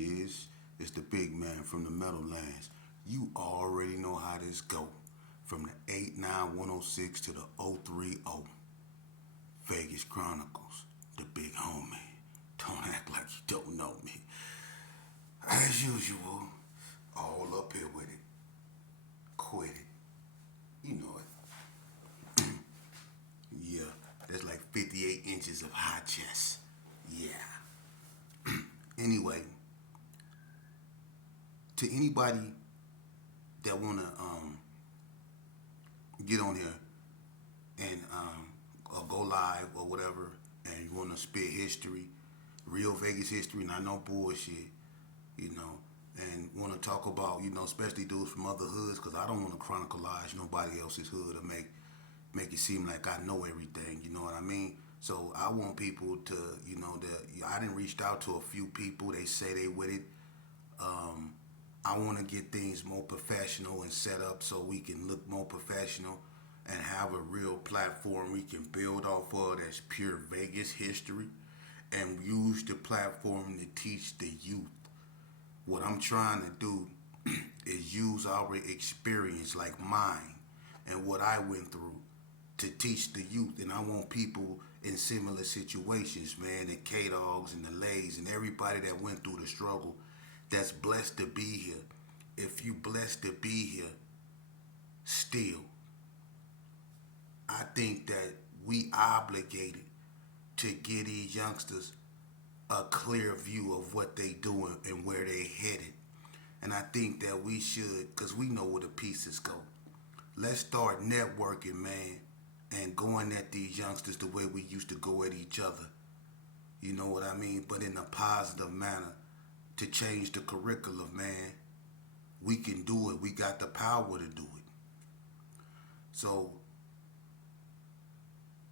is. It's the big man from the Meadowlands. You already know how this go. From the 89106 to the 030. Vegas Chronicles. The big homie. Don't act like you don't know me. As usual, all up here with it. Quit it. You know it. Yeah, that's like 58 inches of high chest. Yeah. Anyway, to anybody that wanna get on here and or go live or whatever, and you wanna spit history, real Vegas history, not no bullshit, you know, and want to talk about, especially dudes from other hoods, because I don't want to chronicleize nobody else's hood or make it seem like I know everything. You know what I mean? So I want people to, that I didn't reached out to a few people. They say they with it. I want to get things more professional and set up so we can look more professional and have a real platform we can build off of that's pure Vegas history, and use the platform to teach the youth. What I'm trying to do is use our experience, like mine and what I went through, to teach the youth. And I want people in similar situations, man, the K-Dogs and the Lays and everybody that went through the struggle, that's blessed to be here. If you blessed to be here still, I think that we obligated to give these youngsters a clear view of what they doing and where they headed. And I think that we should, because we know where the pieces go. Let's start networking, man, and going at these youngsters the way we used to go at each other. You know what I mean? But in a positive manner, to change the curriculum, man. We can do it. We got the power to do it. So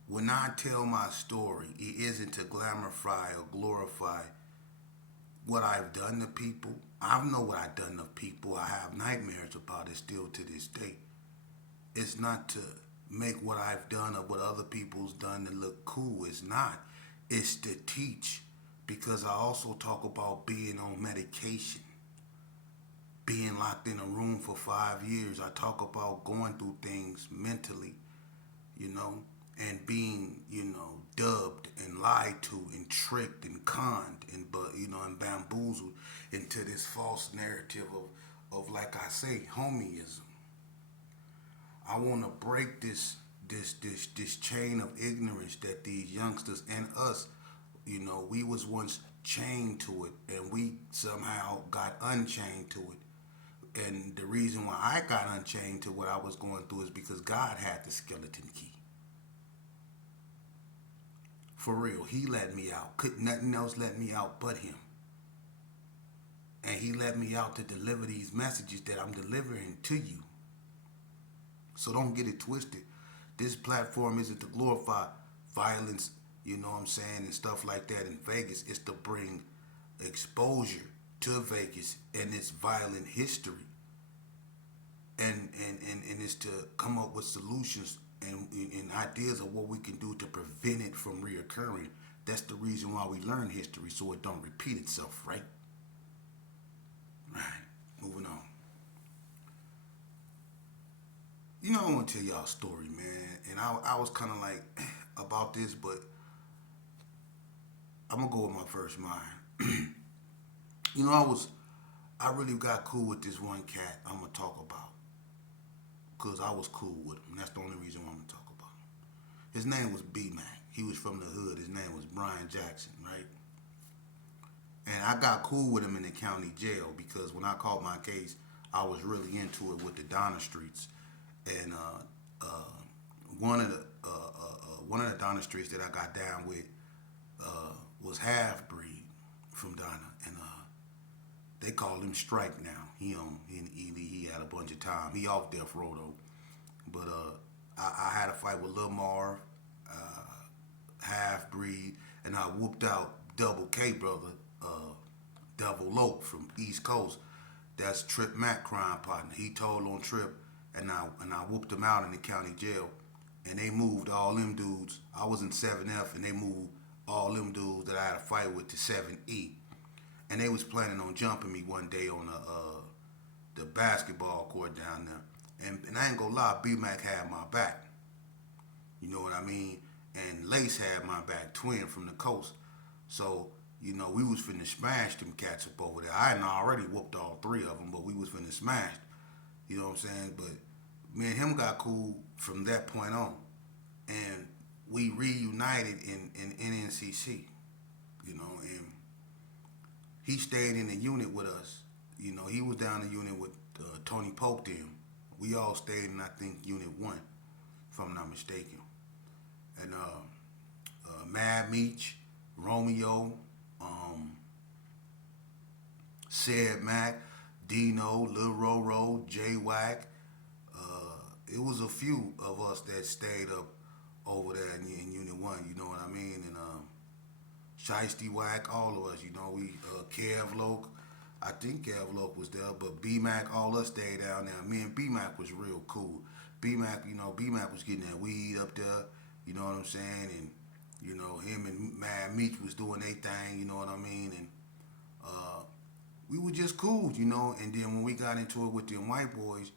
when I tell my story, it isn't to glamorify or glorify what I've done to people. I know what I've done to people. I have nightmares about it still to this day. It's not to make what I've done or what other people's done to look cool. It's not. It's to teach, because I also talk about being on medication, being locked in a room for 5 years. I talk about going through things mentally, and being, dubbed and lied to and tricked and conned and bamboozled into this false narrative of like I say, homieism. I want to break this chain of ignorance that these youngsters and us, we was once chained to it, and we somehow got unchained to it. And the reason why I got unchained to what I was going through is because God had the skeleton key. For real, he let me out. Could nothing else let me out but him. And he let me out to deliver these messages that I'm delivering to you. So don't get it twisted. This platform isn't to glorify violence, and stuff like that in Vegas. It's to bring exposure to Vegas and its violent history. And it's to come up with solutions and ideas of what we can do to prevent it from reoccurring. That's the reason why we learn history, so it don't repeat itself, right? Right. Moving on. I want to tell y'all a story, man. And I was kind of like about this, but I'm going to go with my first mind. I really got cool with this one cat I'm going to talk about. Because I was cool with him. That's the only reason why I'm going to talk about him. His name was B-Mac. He was from the hood. His name was Brian Jackson, right? And I got cool with him in the county jail because when I caught my case, I was really into it with the Donner Streets. And one of the Donner Streets that I got down with was half breed from Donner, and they call him Strike now. He on in Ely. He had a bunch of time. He off death row though. But I had a fight with Lil Marv, half breed, and I whooped out Double K brother, Devil Lope from East Coast. That's Trip Mac crime partner. He told on Trip, and I whooped him out in the county jail. And they moved all them dudes. I was in 7F, and they moved all them dudes that I had a fight with to 7E. and they was planning on jumping me one day on the basketball court down there. And I ain't gonna lie, B Mac had my back. You know what I mean? And Lace had my back, twin from the coast. So, we was finna smash them cats up over there. I had already whooped all three of them, but we was finna smash. You know what I'm saying? But me and him got cool from that point on. And we reunited in NNCC, and he stayed in the unit with us. He was down in the unit with Tony Polk them. We all stayed in, I think, Unit 1, if I'm not mistaken. And Mad Meech, Romeo, Said Mac, Dino, Lil Roro, J Wack. It was a few of us that stayed up over there in Unit 1, you know what I mean? And Shiesty Wack, all of us, we, Kev Loke, I think Kev Loke was there, but B-Mac, all us stayed down there. Me and B-Mac was real cool. B-Mac, B-Mac was getting that weed up there, you know what I'm saying? And, him and Mad Meech was doing their thing, you know what I mean? And we were just cool, and then when we got into it with them white boys,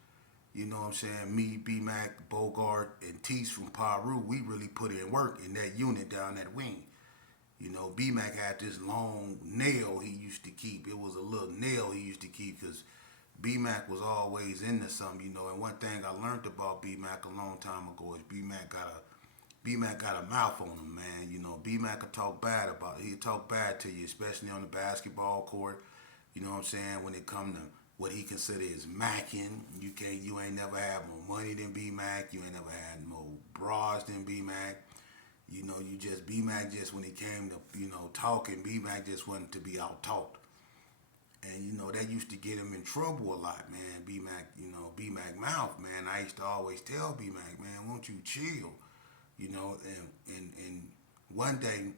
you know what I'm saying, me, B-Mac, Bogart, and Tease from Paru, we really put in work in that unit down that wing. B-Mac had this long nail he used to keep. It was a little nail he used to keep because B-Mac was always into something, and one thing I learned about B-Mac a long time ago is B-Mac got a mouth on him, man. B-Mac could talk bad about it. He'd talk bad to you, especially on the basketball court. You know what I'm saying? When it come to what he considers macking, you ain't never had more money than B-Mac. You ain't never had more bras than B-Mac. You just B-Mac just when it came to, talking, B-Mac just wanted to be out-talked. And, that used to get him in trouble a lot, man. B-Mac, B-Mac mouth, man. I used to always tell B-Mac, man, won't you chill? And one day,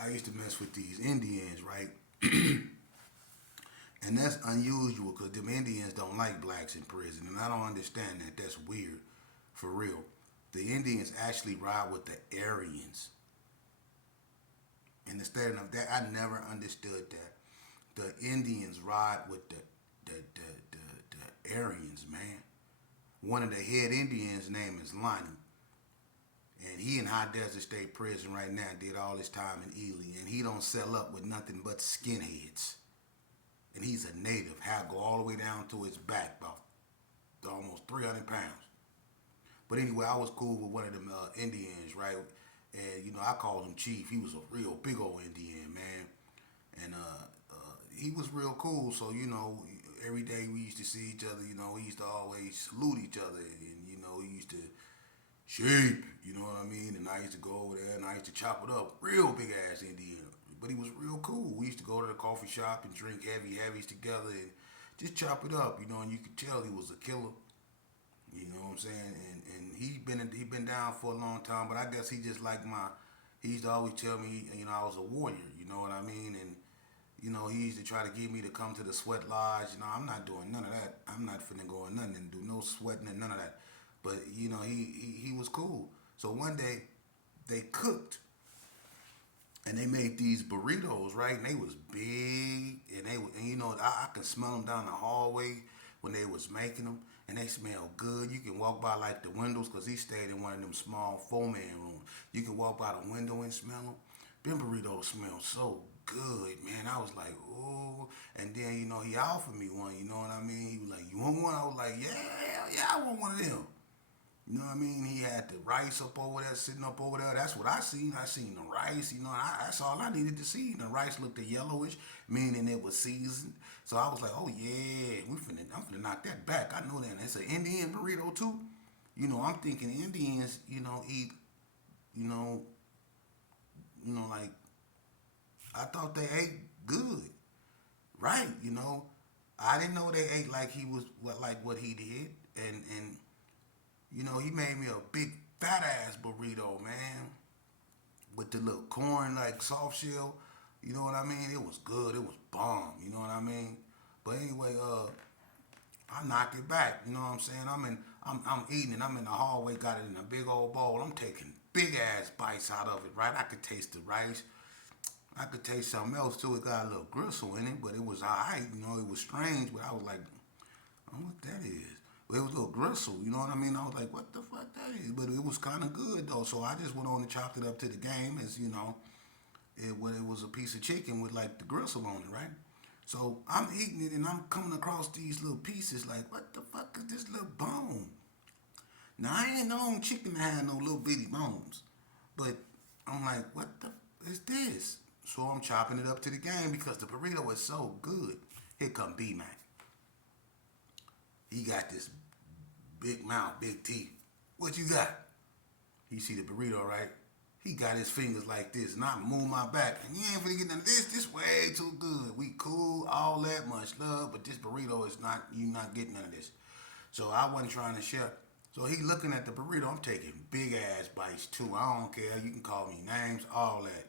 I used to mess with these Indians, right? And that's unusual because them Indians don't like blacks in prison. And I don't understand that. That's weird, for real. The Indians actually ride with the Aryans. In the state of that, I never understood that. The Indians ride with the Aryans, man. One of the head Indians' name is Lonnie. And he in High Desert State Prison right now, did all his time in Ely. And he don't sell up with nothing but skinheads. And he's a native. Hair go all the way down to his back, about almost 300 pounds. But anyway, I was cool with one of them Indians, right? And, I called him Chief. He was a real big old Indian, man. And he was real cool. So, every day we used to see each other, we used to always salute each other. And, he used to sheep, you know what I mean? And I used to go over there and I used to chop it up. Real big ass Indian. But he was real cool. We used to go to the coffee shop and drink heavies together and just chop it up, and you could tell he was a killer. You know what I'm saying? And he been down for a long time, but I guess he just like he used to always tell me, I was a warrior, you know what I mean? And, he used to try to get me to come to the sweat lodge. I'm not doing none of that. I'm not finna go in nothing and do no sweating and none of that. But, he was cool. So one day, they cooked. And they made these burritos, right? And they was big. And I could smell them down the hallway when they was making them. And they smell good. You can walk by like the windows because he stayed in one of them small 4-man rooms. You can walk by the window and smell them. Them burritos smell so good, man. I was like, oh. And then, he offered me one, you know what I mean? He was like, you want one? I was like, yeah, I want one of them. You know what I mean? He had the rice up over there, sitting up over there. That's what I seen. I seen the rice, that's all I needed to see. And the rice looked yellowish, meaning it was seasoned. So I was like, oh yeah, I'm finna knock that back. I know that. And it's an Indian burrito too. I'm thinking Indians, eat, like, I thought they ate good, right? I didn't know they ate like he was, like what he did. And he made me a big fat ass burrito, man, with the little corn, like soft shell. You know what I mean? It was good. It was bomb. You know what I mean? But anyway, I knocked it back. You know what I'm saying? I'm eating it. I'm in the hallway, got it in a big old bowl. I'm taking big ass bites out of it, right? I could taste the rice. I could taste something else too. It got a little gristle in it, but it was alright. You know, it was strange, but I was like, I don't know what that is. But it was a little gristle, you know what I mean? I was like, what the fuck that is? But it was kind of good though. So I just went on and chopped it up to the game as, you know, it was a piece of chicken with like the gristle on it, right? So I'm eating it and I'm coming across these little pieces like, what the fuck is this little bone? Now I ain't known chicken to have no little bitty bones, but I'm like, what the is this? So I'm chopping it up to the game because the burrito is so good. Here come B Mac. He got this big mouth, big teeth. What you got? He see the burrito, right? He got his fingers like this, and I move my back. And you ain't finna get none of this. This way too good. We cool, all that much love, but this burrito is not. You not getting none of this. So I wasn't trying to share. So he looking at the burrito. I'm taking big ass bites too. I don't care. You can call me names, all that.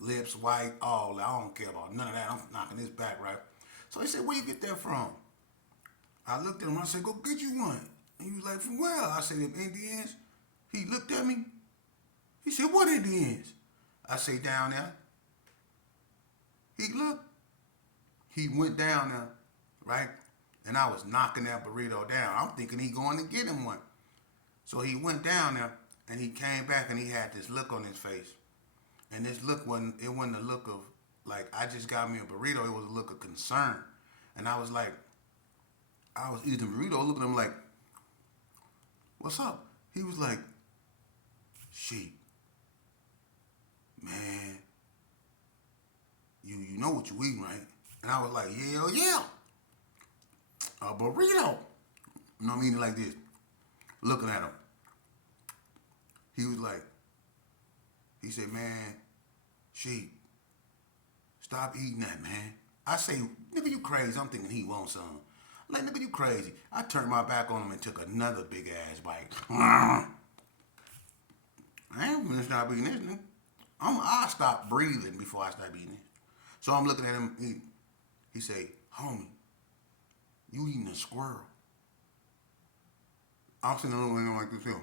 Lips white, all that. I don't care about none of that. I'm knocking his back right. So he said, "Where you get that from?" I looked at him. I said, "Go get you one." And he was like, "From where?" I said, "Them Indians." He looked at me. He said, "What Indians?" I say, "Down there." He looked. He went down there, right? And I was knocking that burrito down. I'm thinking he going to get him one. So he went down there and he came back and he had this look on his face. And this look wasn't a look of like I just got me a burrito. It was a look of concern. And I was like, I was eating the burrito, looking at him like, "What's up?" He was like, "Sheep, man, you know what you eating, right?" And I was like, "Yeah, yeah, a burrito." You know what I mean? Like this, looking at him. He was like, he said, "Man, sheep, stop eating that, man." I say, "Nigga, you crazy." I'm thinking he wants some. I'm like, "Nigga, you crazy." I turned my back on him and took another big ass bite. I ain't gonna stop eating this, nigga. I'll stop breathing before I start eating it. So I'm looking at him eating. He say, "Homie, you eating a squirrel." I'm sitting there looking at him like this here.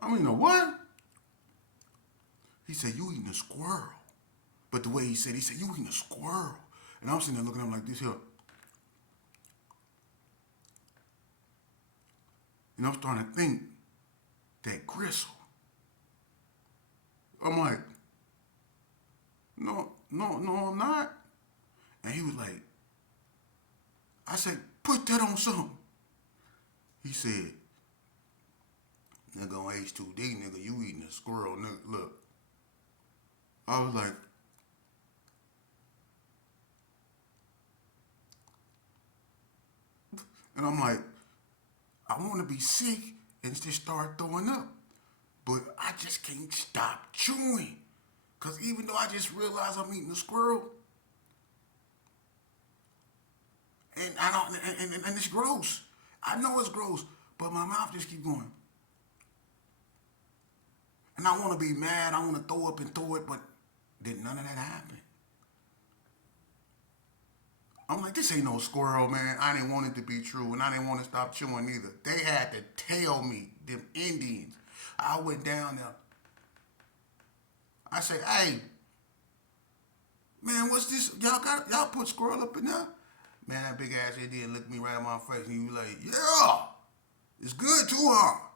"I mean, a what?" He said, "You eating a squirrel." But the way he said, "You eating a squirrel." And I'm sitting there looking at him like this here. And I'm starting to think that gristle. I'm like, "No, no, no, I'm not." And he was like, I said, "Put that on something." He said, "Nigga on H2D, nigga, you eating a squirrel, nigga. Look." I was like, and I'm like, I want to be sick and just start throwing up. But I just can't stop chewing. Because even though I just realized I'm eating a squirrel, and I don't, and it's gross. I know it's gross, but my mouth just keep going. And I want to be mad. I want to throw up and throw it, but did none of that happen. I'm like, this ain't no squirrel, man. I didn't want it to be true, and I didn't want to stop chewing either. They had to tell me, them Indians. I went down there. I said, "Hey, man, what's this? Y'all put squirrel up in there?" Man, that big ass Indian looked me right in my face, and he was like, "Yeah, it's good too, huh?"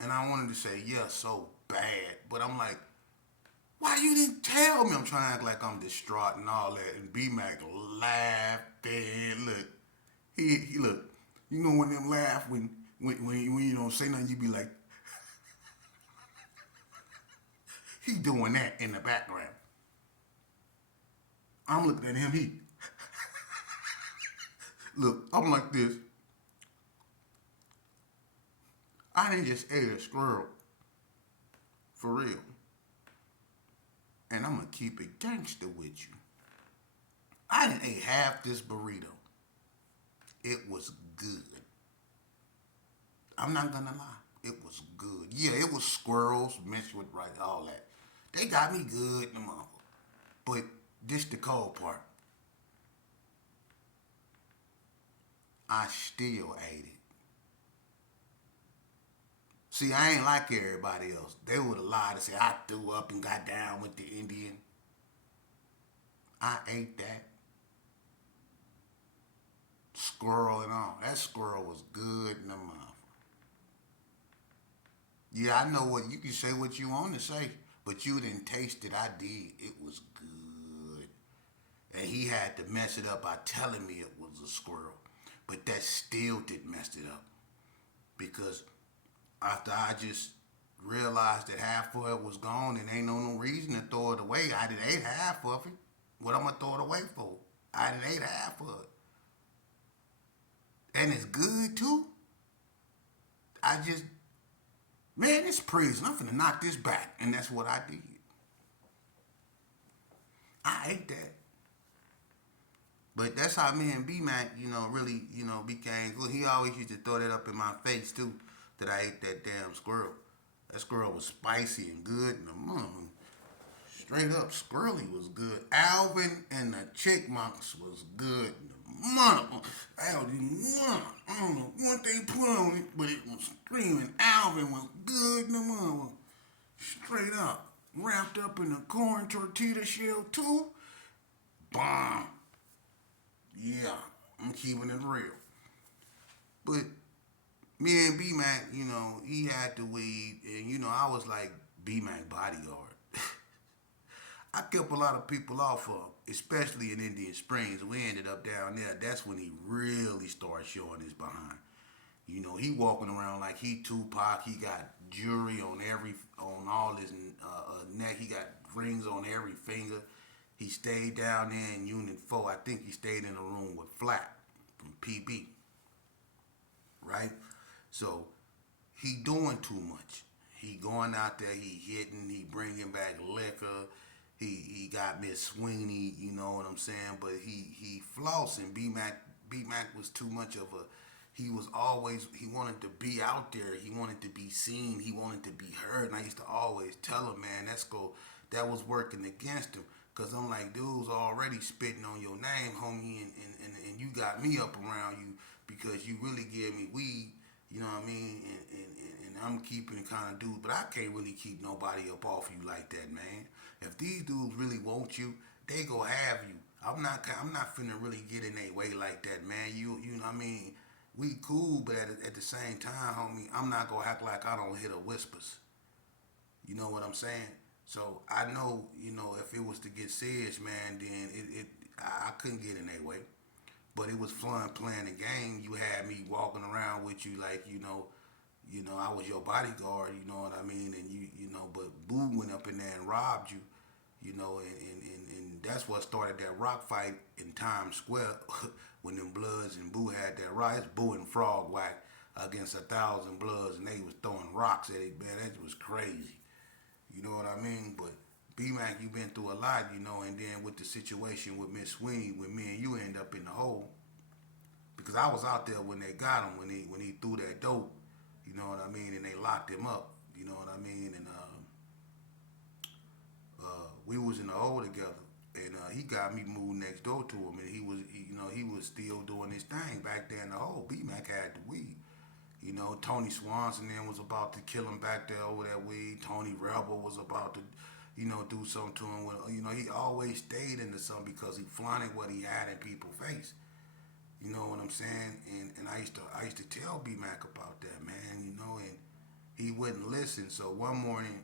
And I wanted to say, "Yeah, so bad," but I'm like, "Why you didn't tell me?" I'm trying to act like I'm distraught and all that. And B-Mac laughing. Look, he look. You know when them laugh when you don't say nothing, you be like, he doing that in the background. I'm looking at him. He look. I'm like this. I didn't just ate a squirrel for real. And I'm gonna keep it gangster with you. I didn't ate half this burrito. It was good. I'm not gonna lie. It was good. Yeah, it was squirrels mixed with rice, all that. They got me good in the mouth. But this the cold part. I still ate it. See, I ain't like everybody else. They would have lied and say I threw up and got down with the Indian. I ate that squirrel and all. That squirrel was good in the mouth. Yeah, I know what you can say what you want to say, but you didn't taste it. I did. It was good. And he had to mess it up by telling me it was a squirrel. But that still didn't mess it up. Because after I just realized that half of it was gone and ain't no reason to throw it away, I done ate half of it. What I'm gonna throw it away for? I done ate half of it. And it's good too. I just, man, it's prison. I'm finna knock this back. And that's what I did. I ate that. But that's how me and B-Mac, really, became good. He always used to throw that up in my face, too, that I ate that damn squirrel. That squirrel was spicy and good, and straight up, squirrely was good. Alvin and the Chickmunks was good. Alvin, I don't know what they put on it, but it was screaming. Alvin was good in the mother. Straight up. Wrapped up in a corn tortilla shell, too. Bomb. Yeah, I'm keeping it real. But me and B-Mac, he had the weed, and, I was like B-Mac bodyguard. I kept a lot of people off of, especially in Indian Springs. We ended up down there. That's when he really started showing his behind. He walking around like he Tupac. He got jewelry on all his neck. He got rings on every finger. He stayed down there in Unit 4. I think he stayed in a room with Flat from PB. Right? So, he doing too much. He going out there, he hitting, he bringing back liquor. He got Miss Sweeney, you know what I'm saying? But he flossing. B-Mac was too much of a, he wanted to be out there. He wanted to be seen. He wanted to be heard. And I used to always tell him, man, that was working against him. Because I'm like, dude's already spitting on your name, homie, and you got me up around you because you really gave me weed, you know what I mean? And I'm keeping kind of dude, but I can't really keep nobody up off you like that, man. If these dudes really want you, they go have you. I'm not finna really get in their way like that, man. You know what I mean? We cool, but at the same time, homie, I'm not gonna act like I don't hear the whispers. You know what I'm saying? So I know, if it was to get serious, man, then I couldn't get in their way. But it was fun playing the game. You had me walking around with you like, I was your bodyguard, you know what I mean? And but Boo went up in there and robbed you, and that's what started that rock fight in Times Square when them Bloods and Boo had that rock. It's Boo and Frog Whack against 1,000 Bloods, and they was throwing rocks at it, man. That was crazy. You know what I mean? But B-Mac, you been through a lot, and then with the situation with Miss Sweeney, when me and you end up in the hole, because I was out there when they got him, when he threw that dope, you know what I mean, and they locked him up, you know what I mean, and we was in the hole together, and he got me moved next door to him, and he was still doing his thing back there in the hole. B-Mac had the weed. Tony Swanson then was about to kill him back there over that weed. Tony Rebel was about to, do something to him. He always stayed into something because he flaunted what he had in people's face. You know what I'm saying? And I used to tell B-Mac about that, man, and he wouldn't listen. So one morning,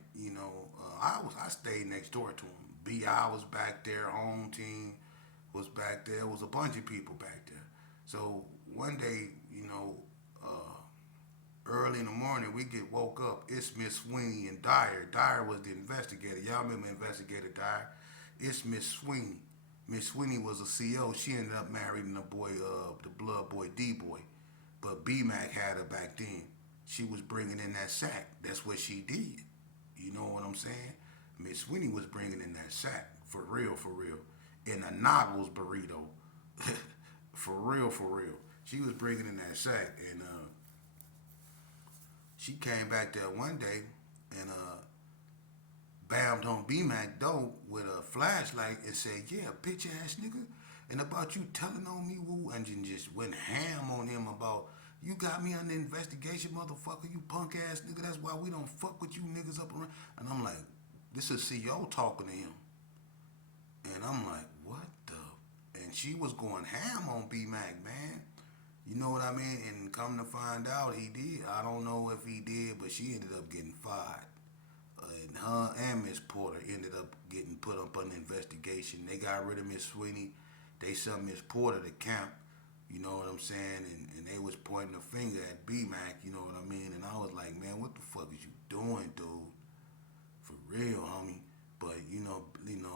I stayed next door to him. B.I. was back there, home team was back there. It was a bunch of people back there. So one day, early in the morning, we get woke up. It's Miss Sweeney and Dyer. Dyer was the investigator. Y'all remember Investigator Dyer? It's Miss Sweeney. Miss Sweeney was a CO. She ended up marrying the boy, the blood boy D-boy. But B-Mac had her back then. She was bringing in that sack. That's what she did. You know what I'm saying? Miss Sweeney was bringing in that sack. For real, for real. In a Chronicles burrito. For real, for real. She was bringing in that sack. And she came back there one day and bammed on B-Mac door with a flashlight and said, yeah, bitch ass nigga. And about you telling on me, woo, and then just went ham on him about You got me under investigation, motherfucker. You punk ass nigga. That's why we don't fuck with you niggas up around. And I'm like, this is CEO talking to him. And I'm like, what the? And she was going ham on B Mac, man. You know what I mean? And come to find out, he did. I don't know if he did, but she ended up getting fired. And her and Miss Porter ended up getting put up on investigation. They got rid of Miss Sweeney. They sent Miss Porter to camp. You know what I'm saying? And they was pointing a finger at B Mac. You know what I mean? And I was like, man, what the fuck is you doing, dude? For real, homie. But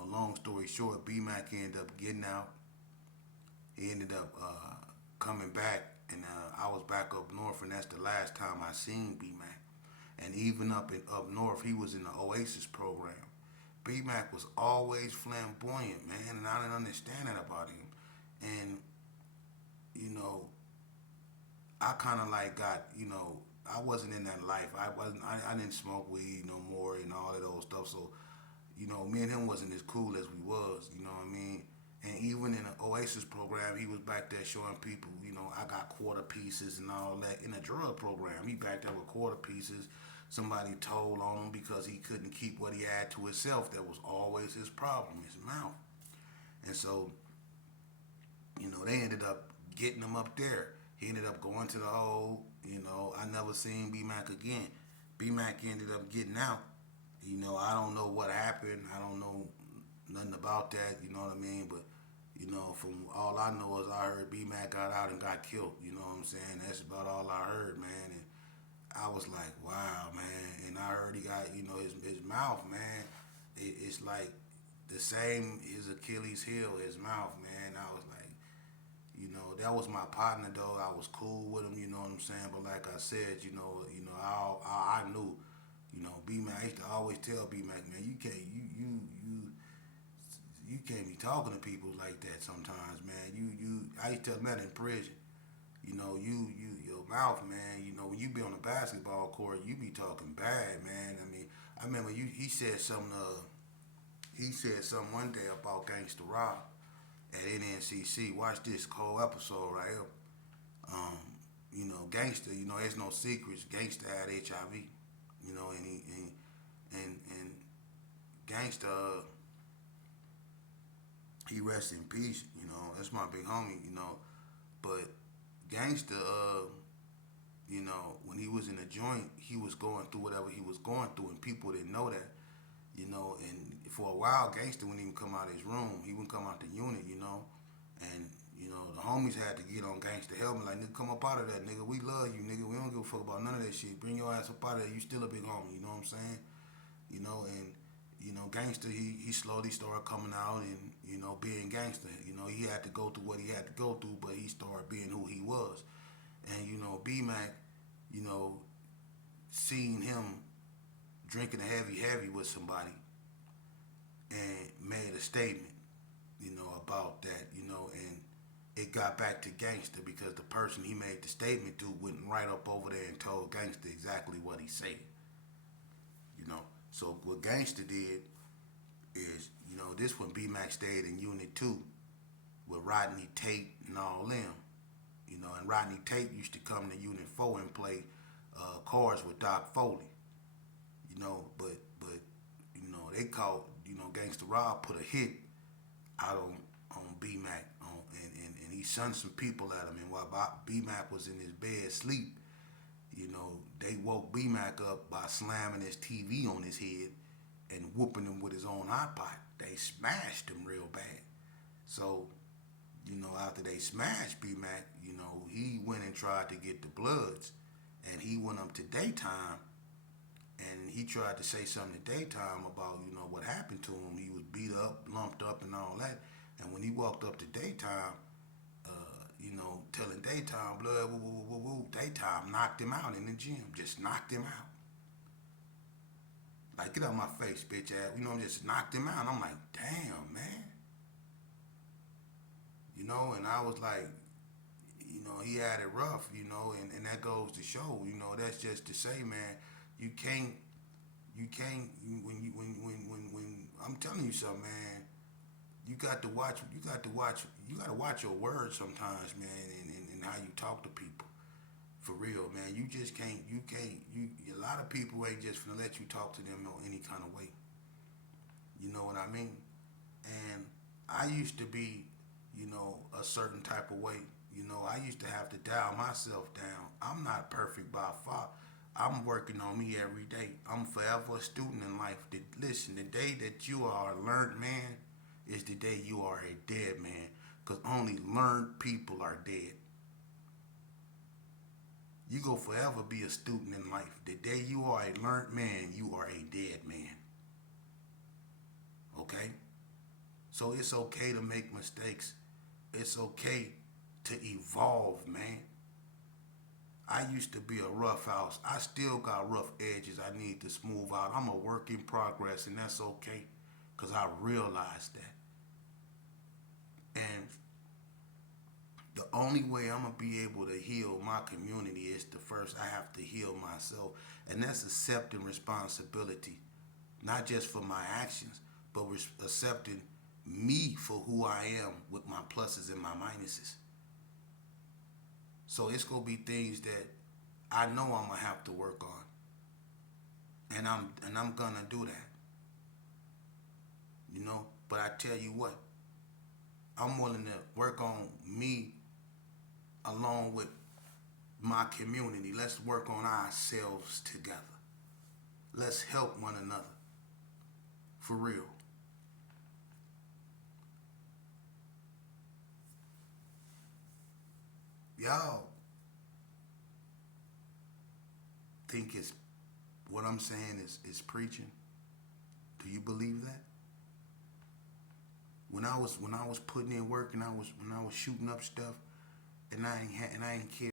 long story short, B Mac ended up getting out. He ended up coming back, and I was back up north, and that's the last time I seen B Mac. And even up north, he was in the Oasis program. B Mac was always flamboyant, man, and I didn't understand that about him. And you know, I kind of like got, I wasn't in that life. I didn't smoke weed no more and all of those stuff. So, me and him wasn't as cool as we was. You know what I mean? And even in the Oasis program, he was back there showing people, I got quarter pieces and all that. In a drug program, he back there with quarter pieces. Somebody told on him because he couldn't keep what he had to himself. That was always his problem, his mouth. And so, they ended up getting him up there. He ended up going to the hole. I never seen B Mac again. B Mac ended up getting out. I don't know what happened. I don't know nothing about that. You know what I mean? But from all I know is I heard B Mac got out and got killed. You know what I'm saying? That's about all I heard, man. And I was like, wow, man. And I heard he got, his mouth, man. It's like the same his Achilles heel, his mouth, man. I was like, that was my partner though. I was cool with him, you know what I'm saying. But like I said, I knew, B Mac. I used to always tell B Mac, man, you can't, you can't be talking to people like that sometimes, man. I used to tell him that in prison. Your mouth, man. When you be on the basketball court, you be talking bad, man. I mean, I remember he said something. He said something one day about Gangsta Rob at NNCC. Watch this whole episode right here. Gangsta, there's no secrets. Gangsta had HIV, and and Gangsta, he rests in peace. That's my big homie. But Gangsta, when he was in the joint, he was going through whatever he was going through, and people didn't know that. And for a while, Gangsta wouldn't even come out of his room. He wouldn't come out the unit, and the homies had to get on Gangsta help me, like, nigga, come up out of that, nigga. We love you, nigga. We don't give a fuck about none of that shit. Bring your ass up out of there. You still a big homie, you know what I'm saying? And Gangsta, he slowly started coming out and being Gangsta. He had to go through what he had to go through, but he started being who he was. And B Mac, seeing him drinking a heavy with somebody and made a statement, about that, and it got back to Gangsta because the person he made the statement to went right up over there and told Gangsta exactly what he said. So what Gangsta did is, this when B Mac stayed in Unit 2 with Rodney Tate and all them. And Rodney Tate used to come to Unit 4 and play cards with Doc Foley. But they called, Gangsta Rob put a hit out on B Mac and he sent some people at him, and while B Mac was in his bed asleep, they woke B Mac up by slamming his TV on his head and whooping him with his own iPod. They smashed him real bad. So, after they smashed B Mac, he went and tried to get the Bloods, and he went up to Daytime, and he tried to say something to Daytime about, what happened to him. He was beat up, lumped up, and all that. And when he walked up to Daytime, telling Daytime, blood, woo, woo, woo, woo, Daytime knocked him out in the gym. Just knocked him out. Like, get out my face, bitch ass. Just knocked him out. And I'm like, damn, man. And I was like, he had it rough, and that goes to show, that's just to say, man, you can't, when I'm telling you something, man, you got to watch your words sometimes, man, and how you talk to people. For real, man. You just can't. You can't. You. A lot of people ain't just gonna let you talk to them any kind of way. You know what I mean? And I used to be, a certain type of way. I used to have to dial myself down. I'm not perfect by far. I'm working on me every day. I'm forever a student in life. Listen, the day that you are a learned man is the day you are a dead man. Because only learned people are dead. You go forever be a student in life. The day you are a learned man, you are a dead man. Okay? So it's okay to make mistakes. It's okay to evolve, man. I used to be a rough house. I still got rough edges I need to smooth out. I'm a work in progress, and that's okay because I realized that. And the only way I'm going to be able to heal my community is to first I have to heal myself. And that's accepting responsibility, not just for my actions, but accepting me for who I am with my pluses and my minuses. So it's gonna be things that I know I'm gonna have to work on, and I'm gonna do that. But I tell you what, I'm willing to work on me along with my community. Let's work on ourselves together. Let's help one another. For real. Y'all think it's what I'm saying is preaching? Do you believe that? When I was putting in work and when I was shooting up stuff and I ain't cared